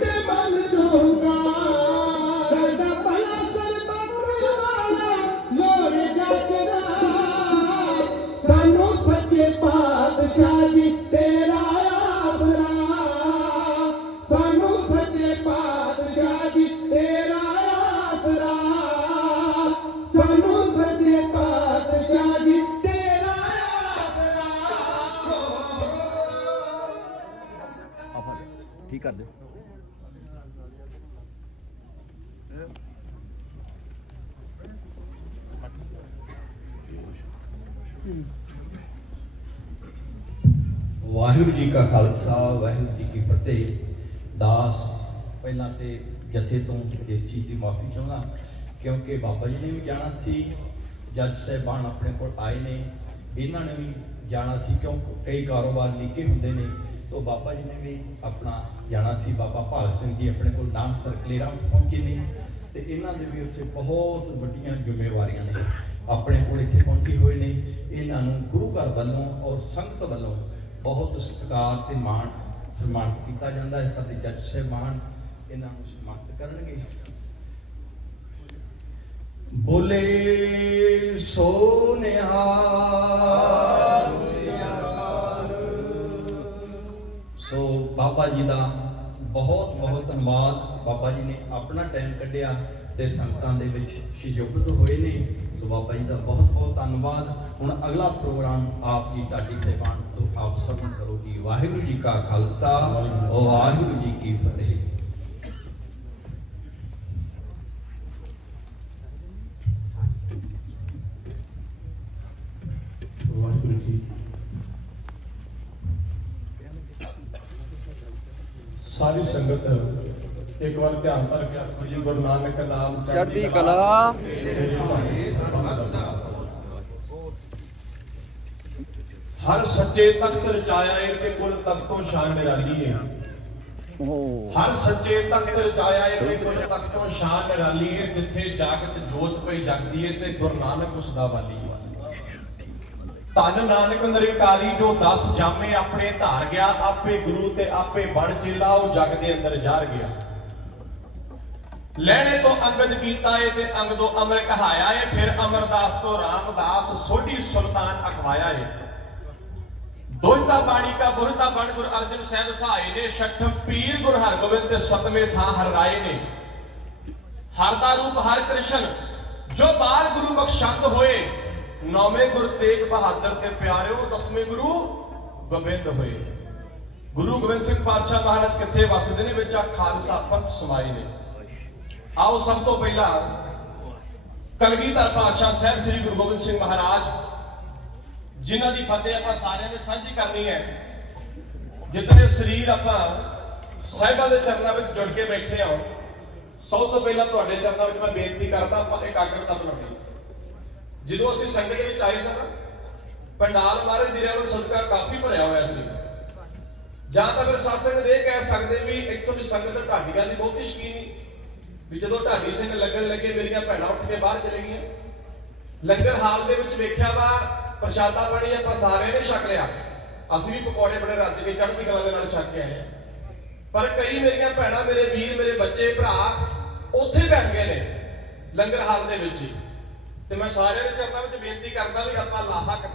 ਤੇ ਬਨ ਜਾਊਗਾ ਸਾਡਾ ਭਲਾ ਸਰਬੱਤ ਵਾਲਾ ਲੋੜ ਜਾਚਣਾ ਸਾਨੂੰ ਸੱਚੇ ਪਾਤਸ਼ਾਹ ਜੀ ਤੇਰਾ ਆਸਰਾ। ਸਾਨੂੰ ਸੱਚੇ ਪਾਤਸ਼ਾਹ ਜੀ ਤੇਰਾ ਆਸਰਾ। ਸਾਨੂੰ ਸੱਚੇ ਪਾਤਸ਼ਾਹ ਜੀ ਠੀਕ ਕਰ ਦੇ ਵਾਹਿਗੁਰੂ ਜੀ ਕਾ ਖਾਲਸਾ, ਵਾਹਿਗੁਰੂ ਜੀ ਕੀ ਫਤਿਹ। ਦਾਸ, ਪਹਿਲਾਂ ਤੇ ਜਥੇ ਤੋਂ ਇਸ ਚੀਜ਼ ਦੀ ਮਾਫੀ ਚਾਹੁੰਦਾ, ਕਿਉਂਕਿ ਬਾਬਾ ਜੀ ਨੇ ਵੀ ਜਾਣਾ ਸੀ, ਜੱਜ ਸਾਹਿਬਾਨ ਆਪਣੇ ਕੋਲ ਆਏ ਨੇ। ਇਹਨਾਂ ਨੇ ਵੀ ਜਾਣਾ ਸੀ ਕਿਉਂ ਕਈ ਕਾਰੋਬਾਰ ਲੀਕੇ ਹੁੰਦੇ ਨੇ। ਤੋਂ ਬਾਬਾ ਜੀ ਨੇ ਵੀ ਆਪਣਾ ਜਾਣਾ ਸੀ, ਬਾਬਾ ਭਾਗ ਸਿੰਘ ਜੀ ਆਪਣੇ ਕੋਲ ਨਾਮ ਸਰਕਲੇਰਾ ਪਹੁੰਚੇ ਨੇ ਤੇ ਇਹਨਾਂ ਦੇ ਵੀ ਉੱਥੇ ਬਹੁਤ ਵੱਡੀਆਂ ਜ਼ਿੰਮੇਵਾਰੀਆਂ ਨੇ ਆਪਣੇ ਕੋਲ ਇੱਥੇ ਪਹੁੰਚੇ ਹੋਏ ਨੇ। ਇਹਨਾਂ ਨੂੰ ਗੁਰੂ ਘਰ ਵੱਲੋਂ ਔਰ ਸੰਗਤ ਵੱਲੋਂ ਬਹੁਤ ਸਤਿਕਾਰ ਤੇ ਮਾਣ ਸਨਮਾਨਿਤ ਕੀਤਾ ਜਾਂਦਾ ਹੈ। ਸਾਡੇ ਜੱਜ ਸਾਹਿਬਾਨ ਇਹਨਾਂ ਨੂੰ ਸਨਮਾਨਿਤ ਕਰਨਗੇ। ਬੋਲੇ ਸੋ ਨਿਹਾਲ ਬਾਬਾ ਜੀ ਦਾ ਬਹੁਤ ਬਹੁਤ ਧੰਨਵਾਦ। ਬਾਬਾ ਜੀ ਨੇ ਆਪਣਾ ਟਾਈਮ ਕੱਢਿਆ ਤੇ ਸੰਗਤਾਂ ਦੇ ਵਿੱਚ ਸ਼ਯੁਕਤ ਹੋਏ ਨੇ। ਸੋ ਬਾਬਾ ਜੀ ਦਾ ਬਹੁਤ ਬਹੁਤ ਧੰਨਵਾਦ। ਹੁਣ ਅਗਲਾ ਪ੍ਰੋਗਰਾਮ ਆਪ ਜੀ ਢਾਡੀ ਸਹਿਬਾਨ ਤੋਂ ਆਪ ਸਭ ਕਰੋ ਜੀ ਵਾਹਿਗੁਰੂ ਜੀ ਕਾ ਖਾਲਸਾ, ਵਾਹਿਗੁਰੂ ਜੀ ਕੀ ਫਤਿਹ। ਵਾਹਿਗੁਰੂ ਜੀ ਸਾਰੀ ਸੰਗਤ ਇੱਕ ਵਾਰ ਧਿਆਨ ਕਰਕੇ ਆਖੋ ਜੀ ਗੁਰੂ ਨਾਨਕ ਨਾਮ ਚੜ੍ਹਦੀ ਕਲਾ ਹਰ ਸੱਚੇ ਤਖਤ ਰਚਾਇਆ ਏ ਤੇ ਕੁਲ ਤਖਤੋਂ ਸ਼ਾਨ ਨਿਰਾਲੀ ਏ ਹਰ ਸੱਚੇ ਤਖਤ ਰਚਾਇਆ ਏ ਤੇ ਕੁਲ ਤਖਤੋਂ ਸ਼ਾਨ ਨਿਰਾਲੀ ਏ ਜਿੱਥੇ ਜਾਗਤ ਜੋਤ ਪਈ ਜਗਦੀ ਏ ਤੇ ਗੁਰੂ ਨਾਨਕ ਉਸ ਦਾ ਵਾਲੀ ਏ ਧੰਨ ਨਾਨਕ ਨਿਰੰਕਾਰੀ ਜੋ 10 ਜਾਮੇ ਆਪਣੇ ਧਾਰ ਗਿਆ, ਆਪੇ ਗੁਰੂ ਤੇ ਆਪੇ ਬੜ ਚਿਲਾ ਉਹ ਜਗ ਦੇ ਅੰਦਰ ਜਾਰ ਗਿਆ। ਲੈਣੇ ਤੋਂ ਅੰਗਦ ਕੀਤਾ ਏ ਤੇ ਅੰਗ ਤੋਂ ਅਮਰ ਕਹਾਇਆ ਏ, ਫਿਰ ਅਮਰਦਾਸ ਤੋਂ ਰਾਮਦਾਸ ਸੋਢੀ ਸੁਲਤਾਨ ਅਖਵਾਇਆ ਏ। ਦੋਹਿਤਾ ਬਾਣੀ ਕਾ ਬੁਰਤਾ ਬਣ ਗੁਰ ਅਰਜਨ ਸਾਹਿਬ ਸਹਾਏ ਨੇ, ਛਠਮ ਪੀਰ ਗੁਰ ਹਰਗੋਬਿੰਦ ਤੇ ਸਤਵੇਂ ਥਾਂ ਹਰ ਰਾਏ ਨੇ। ਹਰ ਦਾ ਰੂਪ ਹਰ ਕ੍ਰਿਸ਼ਨ, ਜੋ ਬਾਲ ਗੁਰੂ ਬਖਸ਼ੰਦ ਹੋਏ ਨੌਵੇਂ ਗੁਰੂ ਤੇਗ ਬਹਾਦਰ ਤੇ ਪਿਆਰਿਓ, ਦਸਵੇਂ ਗੁਰੂ ਗੋਬਿੰਦ ਹੋਏ। ਗੁਰੂ ਗੋਬਿੰਦ ਸਿੰਘ ਪਾਤਸ਼ਾਹ ਮਹਾਰਾਜ ਕਿੱਥੇ ਵਸਦੇ ਨੇ? ਵਿੱਚ ਆ ਖਾਲਸਾ ਪੰਥ ਸਮਾਏ ਨੇ। ਆਓ ਸਭ ਤੋਂ ਪਹਿਲਾਂ ਕਲਗੀਧਰ ਪਾਤਸ਼ਾਹ ਸਾਹਿਬ ਸ੍ਰੀ ਗੁਰੂ ਗੋਬਿੰਦ ਸਿੰਘ ਮਹਾਰਾਜ, ਜਿਨ੍ਹਾਂ ਦੀ ਫਤਿਹ ਆਪਾਂ ਸਾਰਿਆਂ ਨੇ ਸਾਂਝੀ ਕਰਨੀ ਹੈ ਜਿਤਨੇ ਸਰੀਰ ਆਪਾਂ ਸਾਹਿਬਾਂ ਦੇ ਚਰਨਾਂ ਵਿੱਚ ਜੁੜ ਕੇ ਬੈਠੇ ਹਾਂ, ਸਭ ਤੋਂ ਪਹਿਲਾਂ ਤੁਹਾਡੇ ਚਰਨਾਂ ਵਿੱਚ ਮੈਂ ਬੇਨਤੀ ਕਰਦਾ ਆਪਾਂ ਇਕਾਗਰਤਾ ਬਣਾਉਣੀ। ਜਦੋਂ ਅਸੀਂ ਸੰਗਤ ਵਿੱਚ ਆਏ ਸਨ ਪੰਡਾਲ ਮਾਰੇ ਦੀ ਰਹਿਮਤ ਸਦਕਾ ਕਾਫੀ ਭਰਿਆ ਹੋਇਆ ਸੀ। ਜਾਂ ਤਾਂ ਫਿਰ ਸਾਸੰਗ ਇਹ ਕਹਿ ਸਕਦੇ ਵੀ ਇੱਥੋਂ ਦੀ ਸੰਗਤ ਢਾਡੀਆਂ ਦੀ ਬਹੁਤੀ ਸ਼ਕੀਨ ਨਹੀਂ। ਵੀ ਜਦੋਂ ਢਾਡੀ ਸਿੰਘ ਲੱਗਣ ਲੱਗੇ, ਮੇਰੀਆਂ ਭੈਣਾਂ ਉੱਠ ਕੇ ਬਾਹਰ ਚਲੇ ਗਈਆਂ। ਲੰਗਰ ਹਾਲ ਦੇ ਵਿੱਚ ਵੇਖਿਆ ਵਾ, ਪ੍ਰਸ਼ਾਦਾ ਪਾਣੀ ਆਪਾਂ ਸਾਰਿਆਂ ਨੇ ਛਕ ਲਿਆ। ਅਸੀਂ ਵੀ ਪਕੌੜੇ ਬੜੇ ਰੱਜ ਕੇ ਚੜ੍ਹਦੀ ਕਲਾ ਦੇ ਨਾਲ ਛਕ ਕੇ ਆਏ ਪਰ ਕਈ ਮੇਰੀਆਂ ਭੈਣਾਂ, ਮੇਰੇ ਵੀਰ, ਮੇਰੇ ਬੱਚੇ, ਭਰਾ ਉੱਥੇ ਬੈਠ ਗਏ ਨੇ ਲੰਗਰ ਹਾਲ ਦੇ ਵਿੱਚ। ਹੀ ਤੇ ਮੈਂ ਸਾਰਿਆਂ ਦੇ ਚਰਨਾਂ ਵਿੱਚ ਬੇਨਤੀ ਕਰਦਾ ਵੀ ਆਪਾਂ ਲਾਹਾ ਕੱਢੀਏ।